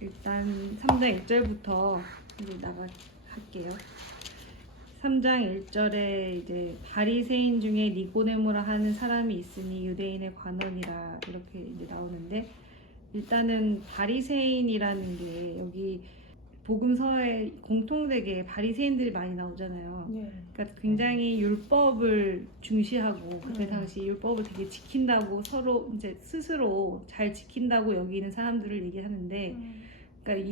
일단 3장 1절부터 이제 할게요. 3장 1절에 이제 바리새인 중에 니고데모라 하는 사람이 있으니 유대인의 관원이라 이렇게 이제 나오는데, 일단은 바리새인이라는 게 여기 복음서에 공통되게 바리새인들이 많이 나오잖아요. 네. 그러니까 굉장히 율법을 중시하고 그때 당시 율법을 되게 지킨다고 서로 이제 스스로 잘 지킨다고 여기는 사람들을 얘기하는데, 그러니까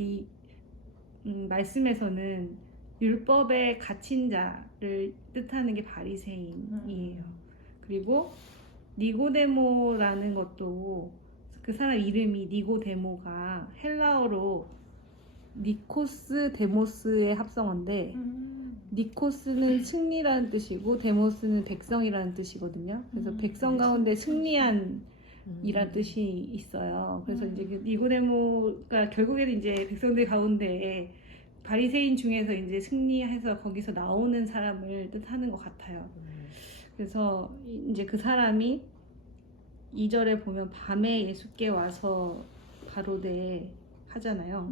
이 말씀에서는 율법에 갇힌 자를 뜻하는 게 바리새인이에요. 그리고 니고데모라는 것도 그 사람 이름이 니고데모가 헬라어로 니코스 데모스의 합성어인데, 니코스는 승리라는 뜻이고 데모스는 백성이라는 뜻이거든요. 그래서 백성 가운데 승리한 이란 뜻이 있어요. 그래서 이제 그 니고데모가 결국에는 이제 백성들 가운데 바리새인 중에서 이제 승리해서 거기서 나오는 사람을 뜻하는 것 같아요. 그래서 이제 그 사람이 2절에 보면 밤에 예수께 와서 가로되 하잖아요.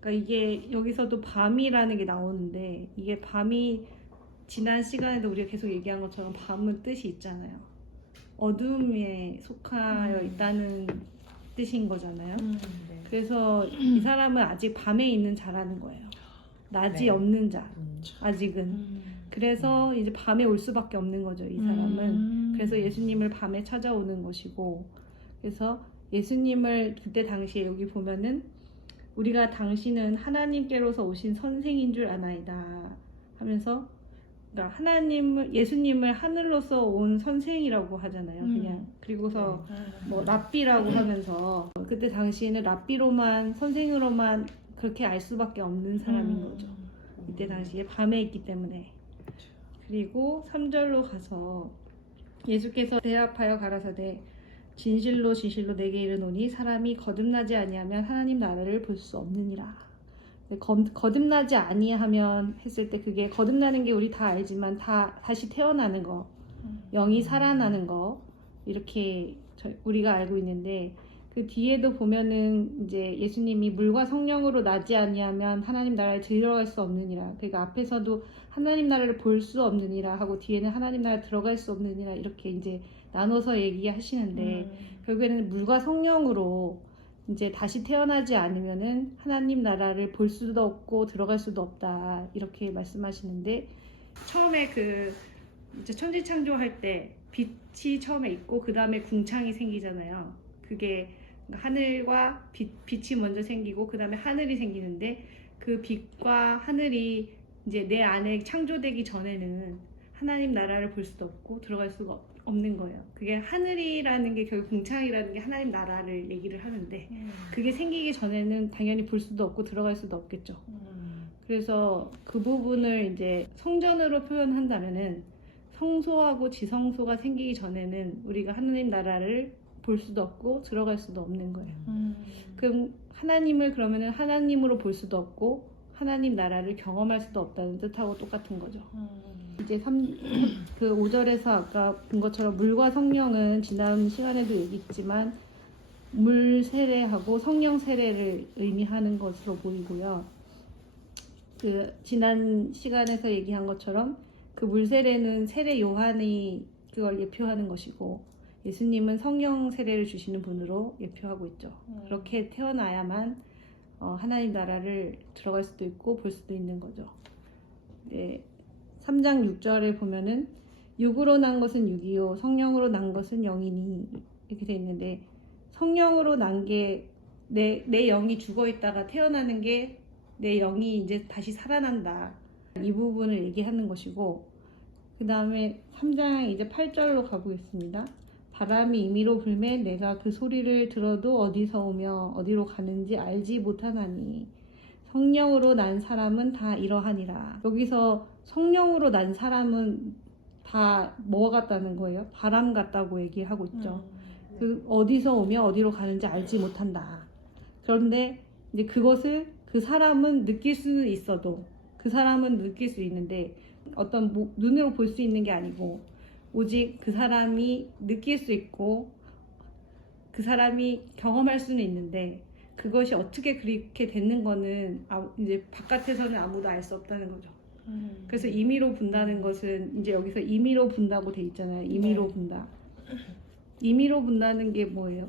그러니까 이게 여기서도 밤이라는 게 나오는데, 이게 밤이 지난 시간에도 우리가 계속 얘기한 것처럼 밤은 뜻이 있잖아요. 어둠에 속하여 있다는 뜻인 거잖아요. 네. 그래서 이 사람은 아직 밤에 있는 자라는 거예요. 낮이 네. 없는 자, 아직은. 그래서 이제 밤에 올 수밖에 없는 거죠, 이 사람은. 그래서 예수님을 밤에 찾아오는 것이고, 그래서 예수님을 그때 당시에 여기 보면은 우리가 당신은 하나님께로서 오신 선생인 줄 아나이다 하면서, 그러니까 예수님을 하늘로서 온 선생이라고 하잖아요, 그냥. 그리고서 뭐 랍비라고 하면서, 그때 당시에는 랍비로만, 선생으로만 그렇게 알 수밖에 없는 사람인 거죠. 이때 당시에 밤에 있기 때문에. 그리고 3절로 가서 예수께서 대답하여 가라사대 진실로 진실로 내게 이르노니 사람이 거듭나지 아니하면 하나님 나라를 볼 수 없느니라. 거듭나지 아니하면 했을 때, 그게 거듭나는 게 우리 다 알지만 다시 태어나는 거, 영이 살아나는 거, 이렇게 우리가 알고 있는데, 그 뒤에도 보면은 이제 예수님이 물과 성령으로 나지 아니하면 하나님 나라에 들어갈 수 없느니라. 그러니까 앞에서도 하나님 나라를 볼 수 없느니라 하고 뒤에는 하나님 나라에 들어갈 수 없느니라, 이렇게 이제 나눠서 얘기하시는데, 결국에는 물과 성령으로 이제 다시 태어나지 않으면은 하나님 나라를 볼 수도 없고 들어갈 수도 없다, 이렇게 말씀하시는데, 처음에 그 이제 천지 창조할 때 빛이 처음에 있고 그 다음에 궁창이 생기잖아요. 그게 하늘과 빛이 먼저 생기고 그 다음에 하늘이 생기는데, 그 빛과 하늘이 이제 내 안에 창조되기 전에는 하나님 나라를 볼 수도 없고 들어갈 수가 없는 거예요. 그게 하늘이라는 게 결국 궁창이라는 게 하나님 나라를 얘기를 하는데, 그게 생기기 전에는 당연히 볼 수도 없고 들어갈 수도 없겠죠. 그래서 그 부분을 이제 성전으로 표현한다면은 성소하고 지성소가 생기기 전에는 우리가 하나님 나라를 볼 수도 없고 들어갈 수도 없는 거예요. 그럼 하나님을 그러면은 하나님으로 볼 수도 없고 하나님 나라를 경험할 수도 없다는 뜻하고 똑같은 거죠. 이제 그 5절에서 아까 본 것처럼 물과 성령은 지난 시간에도 얘기했지만 물 세례하고 성령 세례를 의미하는 것으로 보이고요. 그 지난 시간에서 얘기한 것처럼 그 물 세례는 세례 요한이 그걸 예표하는 것이고, 예수님은 성령 세례를 주시는 분으로 예표하고 있죠. 그렇게 태어나야만 하나님 나라를 들어갈 수도 있고 볼 수도 있는 거죠. 네, 3장 6절에 보면은 육으로 난 것은 육이요 성령으로 난 것은 영이니, 이렇게 돼 있는데, 성령으로 난 게 내 영이 죽어 있다가 태어나는 게 내 영이 이제 다시 살아난다, 이 부분을 얘기하는 것이고, 그 다음에 3장 이제 8절로 가보겠습니다. 바람이 임의로 불매 내가 그 소리를 들어도 어디서 오며 어디로 가는지 알지 못하나니 성령으로 난 사람은 다 이러하니라. 여기서 성령으로 난 사람은 다 뭐 같다는 거예요? 바람 같다고 얘기하고 있죠. 그 어디서 오며 어디로 가는지 알지 못한다. 그런데 이제 그것을 그 사람은 느낄 수는 있어도, 그 사람은 느낄 수 있는데 어떤 눈으로 볼 수 있는 게 아니고, 오직 그 사람이 느낄 수 있고 그 사람이 경험할 수는 있는데, 그것이 어떻게 그렇게 됐는 거는 이제 바깥에서는 아무도 알 수 없다는 거죠. 그래서 임의로 분다는 것은 이제 여기서 임의로 분다고 돼 있잖아요. 임의로 분다. 임의로 분다는 게 뭐예요?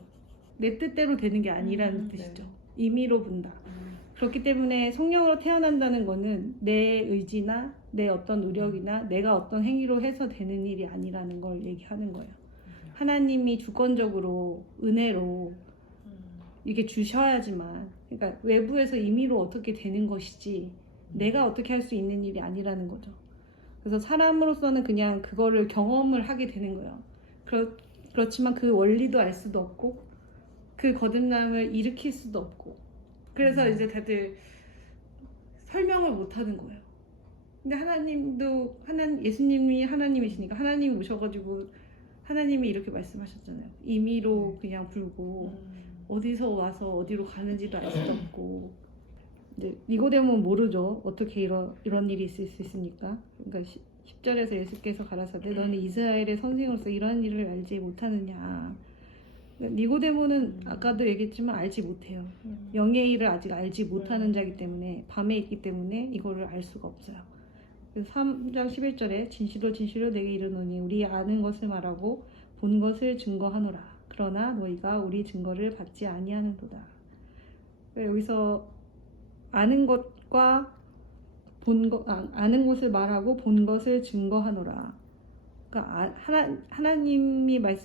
내 뜻대로 되는 게 아니라는 뜻이죠. 임의로 분다. 그렇기 때문에 성령으로 태어난다는 거는 내 의지나 내 어떤 노력이나 내가 어떤 행위로 해서 되는 일이 아니라는 걸 얘기하는 거예요. 하나님이 주권적으로 은혜로 이게 주셔야지만, 그러니까 외부에서 임의로 어떻게 되는 것이지 내가 어떻게 할 수 있는 일이 아니라는 거죠. 그래서 사람으로서는 그냥 그거를 경험을 하게 되는 거예요. 그렇지만 그 원리도 알 수도 없고 그 거듭남을 일으킬 수도 없고, 그래서 이제 다들 설명을 못 하는 거예요. 근데 예수님이 하나님이시니까 하나님이 오셔가지고 하나님이 이렇게 말씀하셨잖아요. 임의로 그냥 불고 어디서 와서 어디로 가는지도 알 수도 없고. 이제 니고데모는 모르죠. 어떻게 이런 일이 있을 수 있습니까? 그러니까 10절에서 예수께서 가라사대 너는 이스라엘의 선생으로서 이러한 일을 알지 못하느냐. 니고데모는 아까도 얘기했지만 알지 못해요. 영의 일을 아직 알지 못하는 자이기 때문에, 밤에 있기 때문에 이거를 알 수가 없어요. 그래서 3장 11절에 진실로 진실로 내게 이르노니 우리 아는 것을 말하고 본 것을 증거하노라. 그러나 너희가 우리 증거를 받지 아니하는도다. 여기서 아는 것과 아는 것을 말하고 본 것을 증거하노라. 그러니까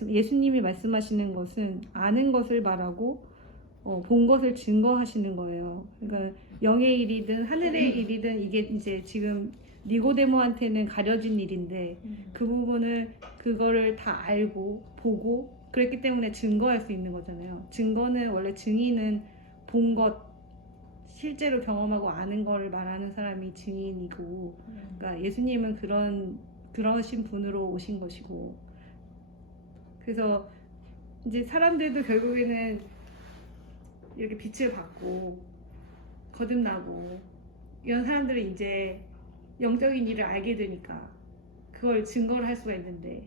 예수님이 말씀하시는 것은 아는 것을 말하고 본 것을 증거하시는 거예요. 그러니까 영의 일이든 하늘의 일이든 이게 이제 지금 니고데모한테는 가려진 일인데 그 부분을 그거를 다 알고 보고 그랬기 때문에 증거할 수 있는 거잖아요. 증거는 원래 증인은 본 것, 실제로 경험하고 아는 걸 말하는 사람이 증인이고, 그러니까 예수님은 그러신 분으로 오신 것이고, 그래서 이제 사람들도 결국에는 이렇게 빛을 받고 거듭나고 이런 사람들은 이제 영적인 일을 알게 되니까 그걸 증거를 할 수가 있는데,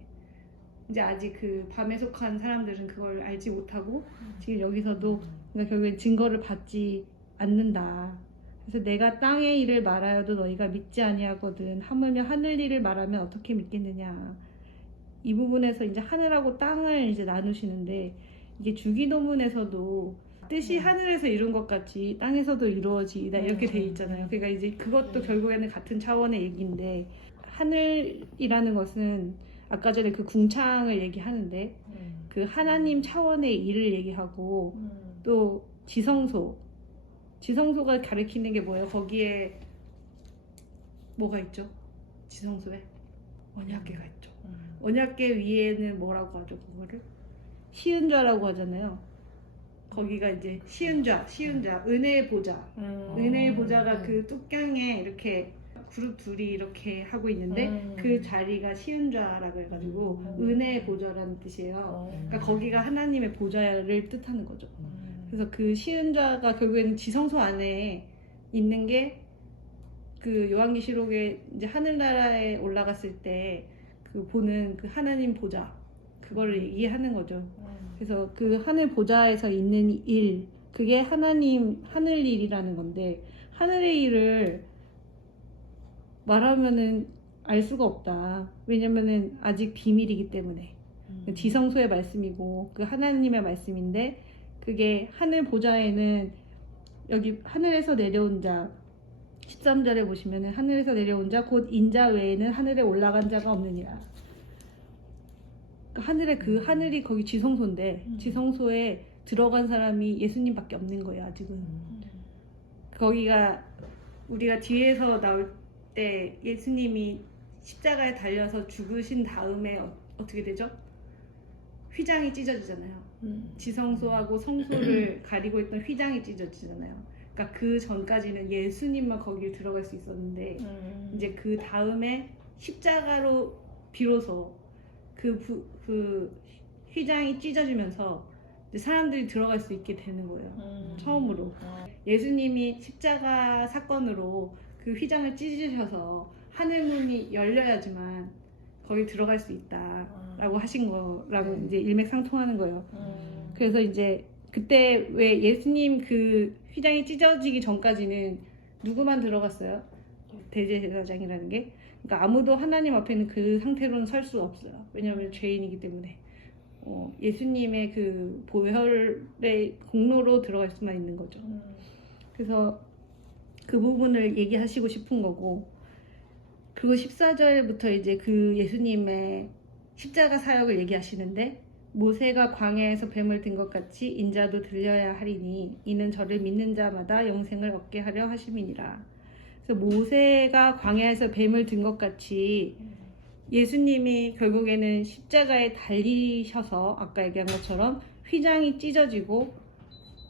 이제 아직 그 밤에 속한 사람들은 그걸 알지 못하고 지금 여기서도 그러니까 결국엔 증거를 받지 않는다. 그래서 내가 땅의 일을 말하여도 너희가 믿지 아니하거든. 하물며 하늘 일을 말하면 어떻게 믿겠느냐. 이 부분에서 이제 하늘하고 땅을 이제 나누시는데, 이게 주기도문에서도 뜻이 하늘에서 이룬 것 같이 땅에서도 이루어지다 이렇게 돼 있잖아요. 그러니까 이제 그것도 결국에는 같은 차원의 얘기인데, 하늘이라는 것은 아까 전에 그 궁창을 얘기하는데 그 하나님 차원의 일을 얘기하고, 또 지성소가 가리키는 게 뭐예요? 거기에 뭐가 있죠? 지성소에 언약궤가 있죠. 언약궤 위에는 뭐라고 하죠? 그거를 시은좌라고 하잖아요. 거기가 이제 시은좌, 은혜의 보좌. 은혜의 보좌가 그 뚝경에 이렇게 그룹 둘이 이렇게 하고 있는데 그 자리가 시은좌라고 해가지고 은혜의 보좌라는 뜻이에요. 그러니까 거기가 하나님의 보좌를 뜻하는 거죠. 그래서 그 시은좌가 결국에는 지성소 안에 있는 게 그 요한계시록에 이제 하늘나라에 올라갔을 때 그 보는 그 하나님 보좌, 그거를 얘기하는 거죠. 그래서 그 하늘 보좌에서 있는 일, 그게 하늘 일이라는 건데, 하늘의 일을 말하면은 알 수가 없다. 왜냐면은 아직 비밀이기 때문에. 지성소의 말씀이고 그 하나님의 말씀인데, 그게 하늘 보좌에는 여기 하늘에서 내려온 자 13절에 보시면은 하늘에서 내려온 자 곧 인자 외에는 하늘에 올라간 자가 없느니라. 그러니까 하늘이 거기 지성소인데 지성소에 들어간 사람이 예수님밖에 없는 거예요. 아직은. 거기가 우리가 뒤에서 나올 때 예수님이 십자가에 달려서 죽으신 다음에 어떻게 되죠? 휘장이 찢어지잖아요. 지성소하고 성소를 가리고 있던 휘장이 찢어지잖아요. 그러니까 그 전까지는 예수님만 거기에 들어갈 수 있었는데 이제 그 다음에 십자가로 비로소 그 휘장이 찢어지면서 이제 사람들이 들어갈 수 있게 되는 거예요. 처음으로. 예수님이 십자가 사건으로 그 휘장을 찢으셔서 하늘문이 열려야지만 거기 들어갈 수 있다라고 하신 거라고 이제 일맥상통하는 거예요. 그래서 이제 그때 왜 예수님 그 휘장이 찢어지기 전까지는 누구만 들어갔어요? 대제사장이라는 게. 그러니까 아무도 하나님 앞에는 그 상태로는 설 수 없어요. 왜냐하면 죄인이기 때문에. 예수님의 그 보혈의 공로로 들어갈 수만 있는 거죠. 그래서 그 부분을 얘기하시고 싶은 거고, 그리고 14절부터 이제 그 예수님의 십자가 사역을 얘기하시는데, 모세가 광야에서 뱀을 든 것 같이 인자도 들려야 하리니 이는 저를 믿는 자마다 영생을 얻게 하려 하심이니라. 그래서 모세가 광야에서 뱀을 든 것 같이 예수님이 결국에는 십자가에 달리셔서 아까 얘기한 것처럼 휘장이 찢어지고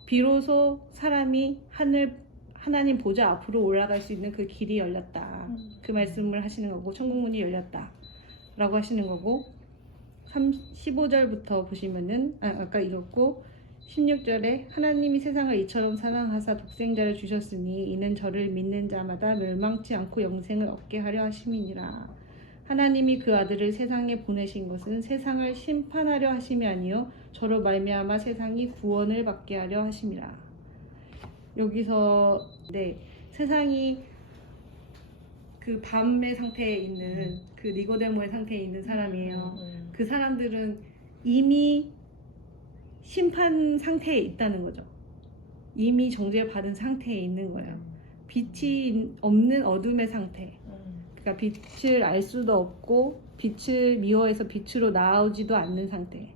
비로소 사람이 하나님 보좌 앞으로 올라갈 수 있는 그 길이 열렸다. 그 말씀을 하시는 거고, 천국문이 열렸다 라고 하시는 거고, 15절부터 보시면은 아까 읽었고 16절에 하나님이 세상을 이처럼 사랑하사 독생자를 주셨으니 이는 저를 믿는 자마다 멸망치 않고 영생을 얻게 하려 하심이니라. 하나님이 그 아들을 세상에 보내신 것은 세상을 심판하려 하심이 아니요 저로 말미암아 세상이 구원을 받게 하려 하심이라. 여기서 세상이 그 밤의 상태에 있는 그 니고데모의 상태에 있는 사람이에요. 그 사람들은 이미 심판 상태에 있다는 거죠. 이미 정죄받은 상태에 있는 거예요. 빛이 없는 어둠의 상태. 그러니까 빛을 알 수도 없고 빛을 미워해서 빛으로 나오지도 않는 상태.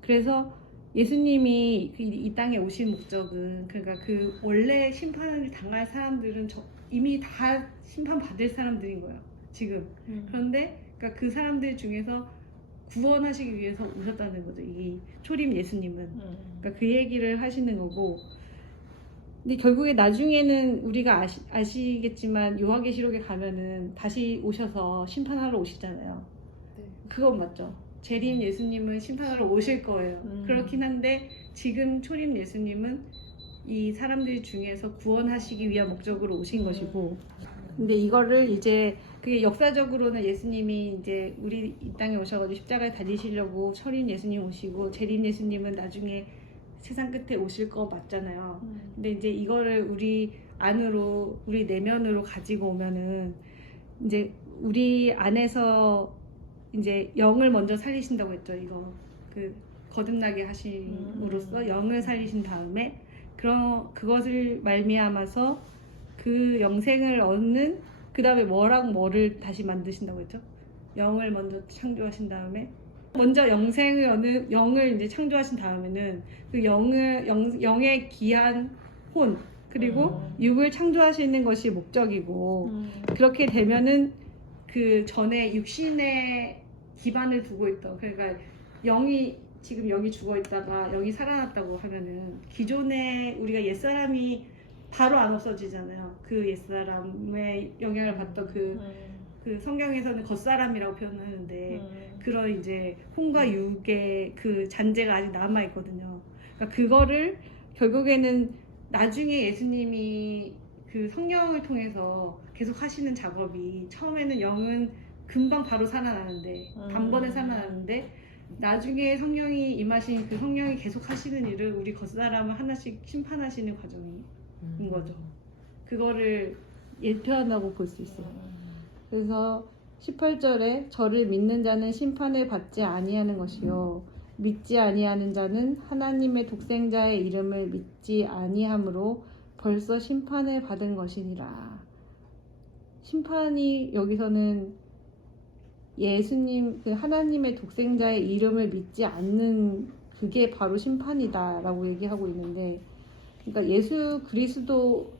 그래서 예수님이 이 땅에 오신 목적은, 그러니까 그 원래 심판을 당할 사람들은 이미 다 심판받을 사람들인 거예요. 지금. 그런데 그러니까 그 사람들 중에서 구원하시기 위해서 오셨다는 거죠. 이 초림 예수님은. 그러니까 그 얘기를 하시는 거고. 근데 결국에 나중에는 우리가 아시겠지만 요한계시록에 가면은 다시 오셔서 심판하러 오시잖아요. 네. 그건 맞죠. 재림 예수님은 심판하러 오실 거예요. 그렇긴 한데 지금 초림 예수님은 이 사람들 중에서 구원하시기 위한 목적으로 오신 것이고, 근데 이거를 이제 그게 역사적으로는 예수님이 이제 우리 이 땅에 오셔가지고 십자가에 달리시려고 초림 예수님 오시고 재림 예수님은 나중에 세상 끝에 오실 거 맞잖아요. 근데 이제 이거를 우리 안으로, 우리 내면으로 가지고 오면은 이제 우리 안에서 이제 영을 먼저 살리신다고 했죠. 이거 그 거듭나게 하심으로써 영을 살리신 다음에 그것을 말미암아서 그 영생을 얻는, 그 다음에 뭐를 다시 만드신다고 했죠. 영을 먼저 창조하신 다음에 먼저 영생을 얻는 영을 이제 창조하신 다음에는 그 영의 귀한 혼 그리고 육을 창조하시는 것이 목적이고, 그렇게 되면은 그 전에 육신의 기반을 두고 있던, 그러니까 영이 지금 여기 죽어 있다가 여기 살아났다고 하면은 기존에 우리가 옛사람이 바로 안 없어지잖아요. 그 옛사람의 영향을 받던 그 성경에서는 겉사람이라고 표현하는데 그런 이제 혼과 육의 그 잔재가 아직 남아 있거든요. 그러니까 그거를 결국에는 나중에 예수님이 그 성령을 통해서 계속 하시는 작업이, 처음에는 영은 금방 바로 살아나는데 단번에 살아나는데 나중에 성령이 임하신 그 성령이 계속 하시는 일을 우리 겉사람을 하나씩 심판하시는 과정인 거죠. 그거를 예표한다고 볼 수 있어요. 그래서 18절에 저를 믿는 자는 심판을 받지 아니하는 것이요 믿지 아니하는 자는 하나님의 독생자의 이름을 믿지 아니함으로 벌써 심판을 받은 것이니라. 심판이 여기서는 예수님, 그 하나님의 독생자의 이름을 믿지 않는 그게 바로 심판이다라고 얘기하고 있는데, 그러니까 예수 그리스도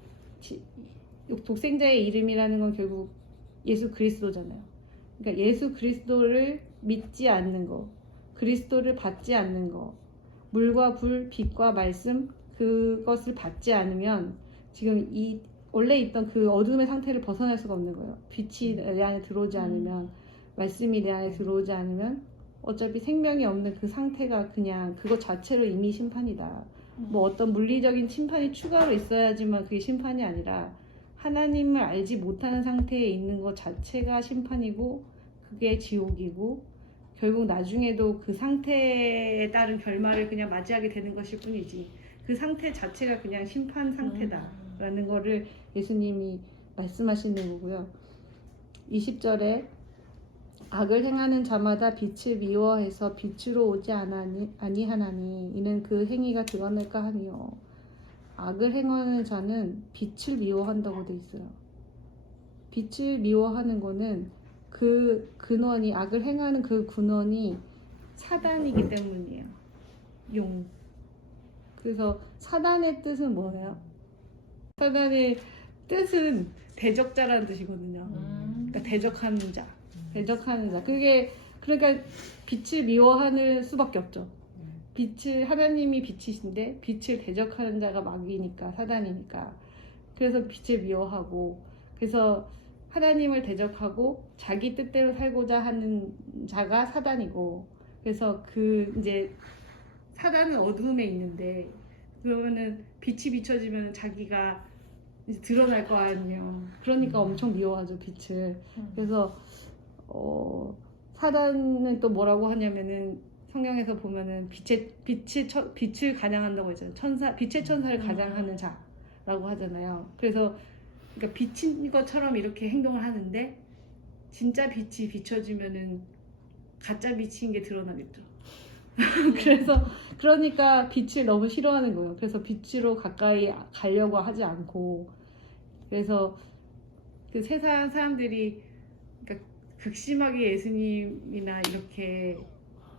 독생자의 이름이라는 건 결국 예수 그리스도잖아요. 그러니까 예수 그리스도를 믿지 않는 거, 그리스도를 받지 않는 거, 물과 불, 빛과 말씀, 그것을 받지 않으면 지금 이 원래 있던 그 어둠의 상태를 벗어날 수가 없는 거예요. 빛이 내 안에 들어오지 않으면, 말씀이 내 안에 들어오지 않으면 어차피 생명이 없는 그 상태가 그냥 그것 자체로 이미 심판이다. 뭐 어떤 물리적인 심판이 추가로 있어야지만 그게 심판이 아니라 하나님을 알지 못하는 상태에 있는 것 자체가 심판이고 그게 지옥이고, 결국 나중에도 그 상태에 따른 결말을 그냥 맞이하게 되는 것일 뿐이지 그 상태 자체가 그냥 심판 상태다라는 거를 예수님이 말씀하시는 거고요. 20절에 악을 행하는 자마다 빛을 미워해서 빛으로 오지 아니하나니 이는 그 행위가 드러날까 하니요. 악을 행하는 자는 빛을 미워한다고 돼 있어요. 빛을 미워하는 거는 그 근원이 악을 행하는 그 근원이 사단이기 때문이에요. 용. 그래서 사단의 뜻은 뭐예요? 사단의 뜻은 대적자라는 뜻이거든요. 그러니까 대적하는 자. 대적하는 자. 그게 그러니까 빛을 미워하는 수밖에 없죠. 빛을 하나님이 빛이신데 빛을 대적하는 자가 마귀니까 사단이니까. 그래서 빛을 미워하고 그래서 하나님을 대적하고 자기 뜻대로 살고자 하는 자가 사단이고 그래서 그 이제 사단은 어둠에 있는데 그러면은 빛이 비춰지면 자기가 이제 드러날 거 아니에요. 그러니까 엄청 미워하죠 빛을. 그래서 사단은 또 뭐라고 하냐면은 성경에서 보면은 빛을 가장한다고 했잖아요. 빛의 천사를 가장하는 자라고 하잖아요. 그래서 그러니까 빛인 것처럼 이렇게 행동을 하는데 진짜 빛이 비춰지면은 가짜 빛인 게 드러나겠죠. 그래서 그러니까 빛을 너무 싫어하는 거예요. 그래서 빛으로 가까이 가려고 하지 않고 그래서 그 세상 사람들이 그러니까 극심하게 예수님이나 이렇게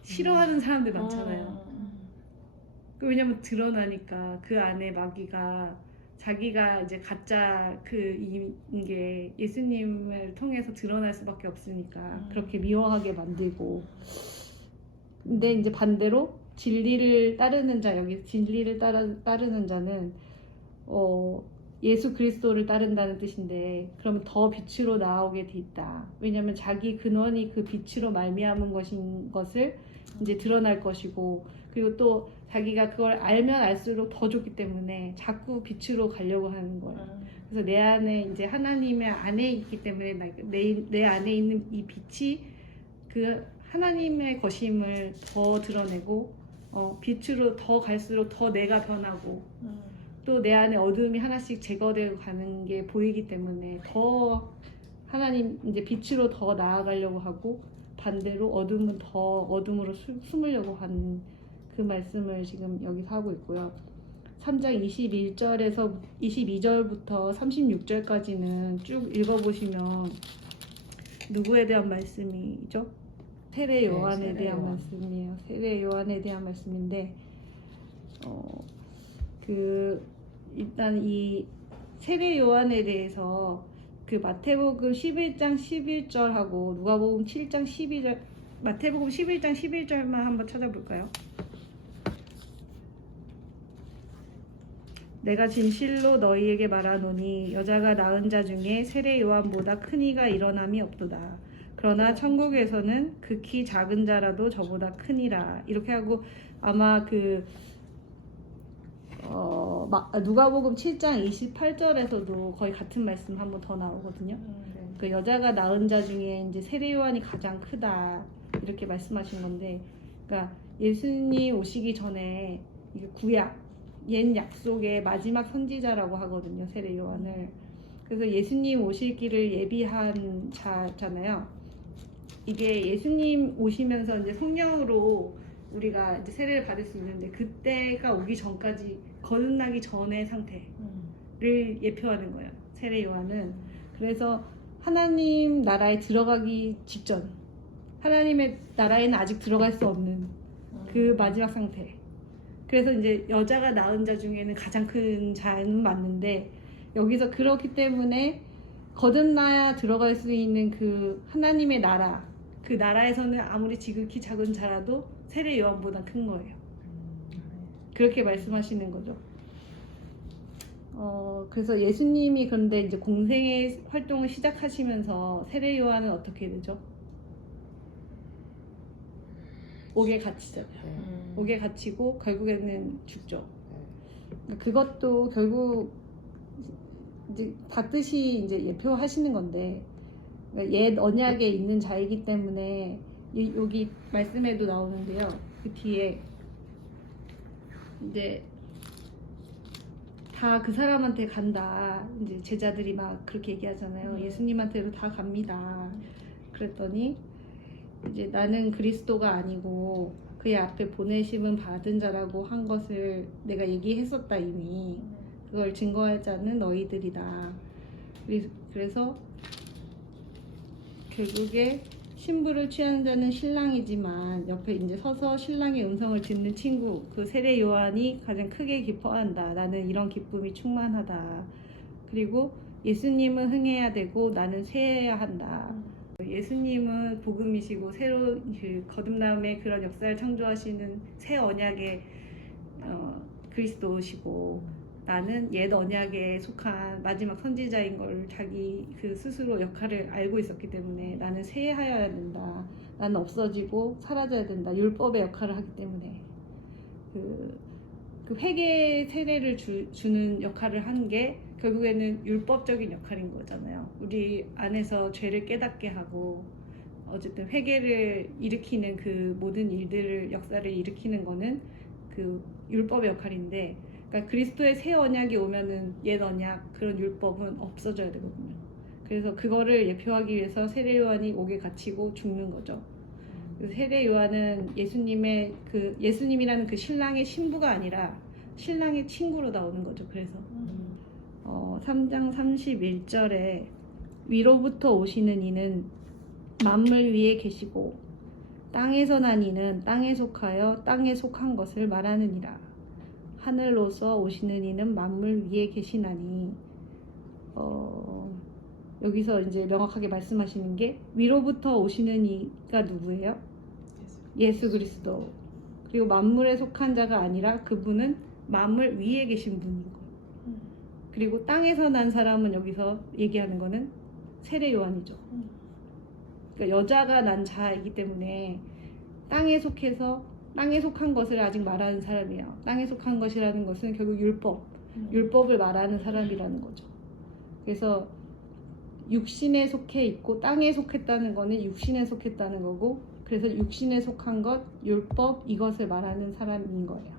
싫어하는 사람들 많잖아요. 왜냐면 드러나니까 그 안에 마귀가 자기가 이제 가짜 그인 게 예수님을 통해서 드러날 수밖에 없으니까 그렇게 미워하게 만들고 근데 이제 반대로 진리를 따르는 자 여기 진리를 따르는 자는 예수 그리스도를 따른다는 뜻인데 그러면 더 빛으로 나오게 돼 있다. 왜냐하면 자기 근원이 그 빛으로 말미암은 것을 이제 드러날 것이고 그리고 또 자기가 그걸 알면 알수록 더 좋기 때문에 자꾸 빛으로 가려고 하는 거예요. 그래서 내 안에 이제 하나님의 안에 있기 때문에 내 안에 있는 이 빛이 그 하나님의 것임을 더 드러내고 빛으로 더 갈수록 더 내가 변하고 또 내 안에 어둠이 하나씩 제거되어 가는 게 보이기 때문에 더 하나님 이제 빛으로 더 나아가려고 하고 반대로 어둠은 더 어둠으로 숨으려고 하는 그 말씀을 지금 여기서 하고 있고요. 3장 21절에서 22절부터 36절까지는 쭉 읽어보시면 누구에 대한 말씀이죠? 세례 요한에 대한 말씀이에요. 세례 요한에 대한 말씀인데 일단 이 세례 요한에 대해서 그 마태복음 11장 11절하고 누가복음 7장 12절 마태복음 11장 11절만 한번 찾아볼까요? 내가 진실로 너희에게 말하노니 여자가 낳은 자 중에 세례 요한보다 큰 이가 일어남이 없도다. 그러나 천국에서는 극히 작은 자라도 저보다 크니라. 이렇게 하고 아마 누가복음 7장 28절에서도 거의 같은 말씀 한 번 더 나오거든요. 그 여자가 낳은 자 중에 이제 세례 요한이 가장 크다 이렇게 말씀하신 건데, 그러니까 예수님 오시기 전에 이게 구약 옛 약속의 마지막 선지자라고 하거든요, 세례 요한을. 그래서 예수님 오실 길을 예비한 자잖아요. 이게 예수님 오시면서 이제 성령으로 우리가 이제 세례를 받을 수 있는데 그때가 오기 전까지 거듭나기 전의 상태를 예표하는 거예요, 세례 요한은. 그래서 하나님 나라에 들어가기 직전, 하나님의 나라에는 아직 들어갈 수 없는 그 마지막 상태. 그래서 이제 여자가 낳은 자 중에는 가장 큰 자는 맞는데 여기서 그렇기 때문에 거듭나야 들어갈 수 있는 그 하나님의 나라, 그 나라에서는 아무리 지극히 작은 자라도 세례 요한보다 큰 거예요. 그렇게 말씀하시는 거죠. 그래서 예수님이 그런데 이제 공생의 활동을 시작하시면서 세례 요한은 어떻게 되죠? 옥에 갇히잖아요. 옥에 갇히고 결국에는 죽죠. 그것도 결국 이제 다 뜻이 이제 예표하시는 건데, 그러니까 옛 언약에 있는 자이기 때문에 여기 말씀에도 나오는데요. 그 뒤에 이제 다 그 사람한테 간다. 이제 제자들이 막 그렇게 얘기하잖아요. 예수님한테로 다 갑니다. 그랬더니 이제 나는 그리스도가 아니고 그의 앞에 보내심은 받은 자라고 한 것을 내가 얘기했었다 이미. 그걸 증거할 자는 너희들이다. 그래서 결국에 신부를 취하는 자는 신랑이지만 옆에 이제 서서 신랑의 음성을 듣는 친구, 그 세례 요한이 가장 크게 기뻐한다. 나는 이런 기쁨이 충만하다. 그리고 예수님은 흥해야 되고 나는 쇠해야 한다. 예수님은 복음이시고 새로 그 거듭남의 그런 역사를 창조하시는 새 언약의 그리스도시고 나는 옛 언약에 속한 마지막 선지자인 걸 자기 그 스스로 역할을 알고 있었기 때문에 나는 쇠하여야 된다. 나는 없어지고 사라져야 된다. 율법의 역할을 하기 때문에 그 회개 세례를 주는 역할을 한 게 결국에는 율법적인 역할인 거잖아요. 우리 안에서 죄를 깨닫게 하고 어쨌든 회개를 일으키는 그 모든 일들을 역사를 일으키는 거는 그 율법의 역할인데, 그러니까 그리스도의 새 언약이 오면은 옛 언약 그런 율법은 없어져야 되거든요. 그래서 그거를 예표하기 위해서 세례 요한이 옥에 갇히고 죽는 거죠. 그래서 세례 요한은 예수님의 그 예수님이라는 그 신랑의 신부가 아니라 신랑의 친구로 나오는 거죠. 그래서 3장 31절에 위로부터 오시는 이는 만물 위에 계시고 땅에서 난 이는 땅에 속하여 땅에 속한 것을 말하느니라. 하늘로서 오시는 이는 만물 위에 계시나니. 여기서 이제 명확하게 말씀하시는 게 위로부터 오시는 이가 누구예요? 예수 그리스도. 그리고 만물에 속한 자가 아니라 그분은 만물 위에 계신 분인 거예요. 그리고 땅에서 난 사람은 여기서 얘기하는 거는 세례 요한이죠. 그러니까 여자가 난 자이기 때문에 땅에 속해서 땅에 속한 것을 아직 말하는 사람이에요. 땅에 속한 것이라는 것은 결국 율법을 말하는 사람이라는 거죠. 그래서 육신에 속해 있고 땅에 속했다는 거는 육신에 속했다는 거고, 그래서 육신에 속한 것, 율법 이것을 말하는 사람인 거예요.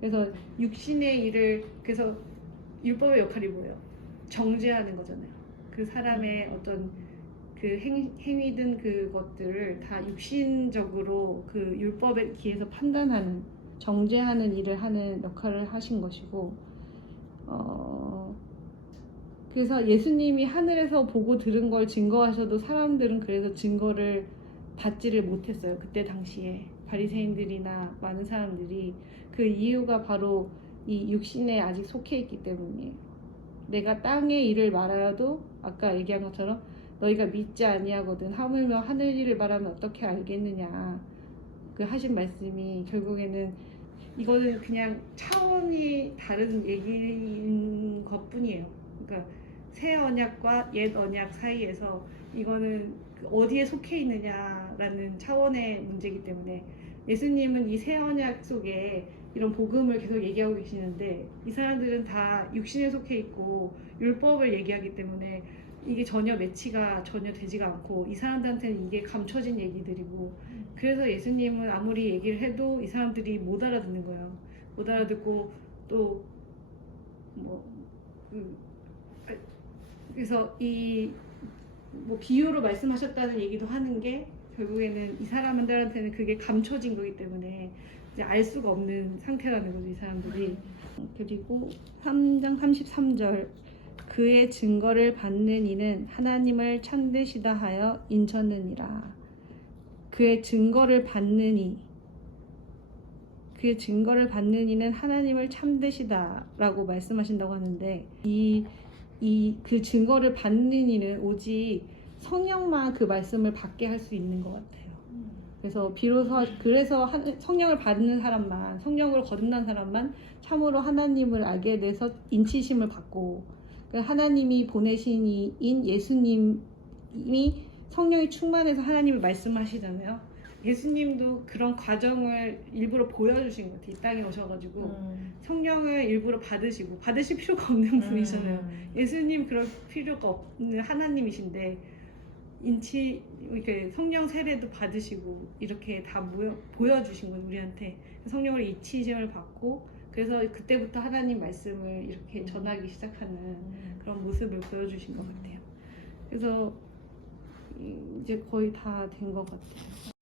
그래서 육신의 일을, 그래서 율법의 역할이 뭐예요? 정죄하는 거잖아요. 그 사람의 어떤 그 행위든 그것들을 다 육신적으로 그 율법에 기해서 판단하는, 정죄하는 일을 하는 역할을 하신 것이고, 그래서 예수님이 하늘에서 보고 들은 걸 증거하셔도 사람들은 그래서 증거를 받지를 못했어요. 그때 당시에 바리새인들이나 많은 사람들이. 그 이유가 바로 이 육신에 아직 속해 있기 때문에. 내가 땅의 일을 말하여도 아까 얘기한 것처럼 너희가 믿지 아니하거든 하물며 하늘 일을 말하면 어떻게 알겠느냐, 그 하신 말씀이 결국에는 이거는 그냥 차원이 다른 얘기인 것뿐이에요. 그러니까 새 언약과 옛 언약 사이에서 이거는 어디에 속해 있느냐라는 차원의 문제이기 때문에 예수님은 이 새 언약 속에 이런 복음을 계속 얘기하고 계시는데 이 사람들은 다 육신에 속해 있고 율법을 얘기하기 때문에 이게 전혀 매치가 전혀 되지가 않고 이 사람들한테는 이게 감춰진 얘기들이고, 그래서 예수님은 아무리 얘기를 해도 이 사람들이 못 알아듣는 거예요. 못 알아듣고 또 그래서 이 비유로 말씀하셨다는 얘기도 하는 게 결국에는 이 사람들한테는 그게 감춰진 거기 때문에 이제 알 수가 없는 상태라는 거죠, 이 사람들이. 그리고 3장 33절 그의 증거를 받는 이는 하나님을 참되시다 하여 인쳤느니라. 그의 증거를 받는 이는 하나님을 참되시다라고 말씀하신다고 하는데, 그 증거를 받는 이는 오직 성령만 그 말씀을 받게 할 수 있는 것 같아요. 그래서 성령을 받는 사람만, 성령으로 거듭난 사람만 참으로 하나님을 알게 돼서 인치심을 받고, 하나님이 보내신 이인 예수님이 성령이 충만해서 하나님을 말씀하시잖아요. 예수님도 그런 과정을 일부러 보여주신 것 같아요. 이 땅에 오셔가지고 성령을 일부러 받으실 필요가 없는 분이잖아요. 예수님 그럴 필요가 없는 하나님이신데 인치 이렇게 성령 세례도 받으시고 이렇게 다 보여주신 거예요 우리한테. 성령을 인치심을 받고 그래서 그때부터 하나님 말씀을 이렇게 전하기 시작하는 그런 모습을 보여주신 것 같아요. 그래서 이제 거의 다 된 것 같아요.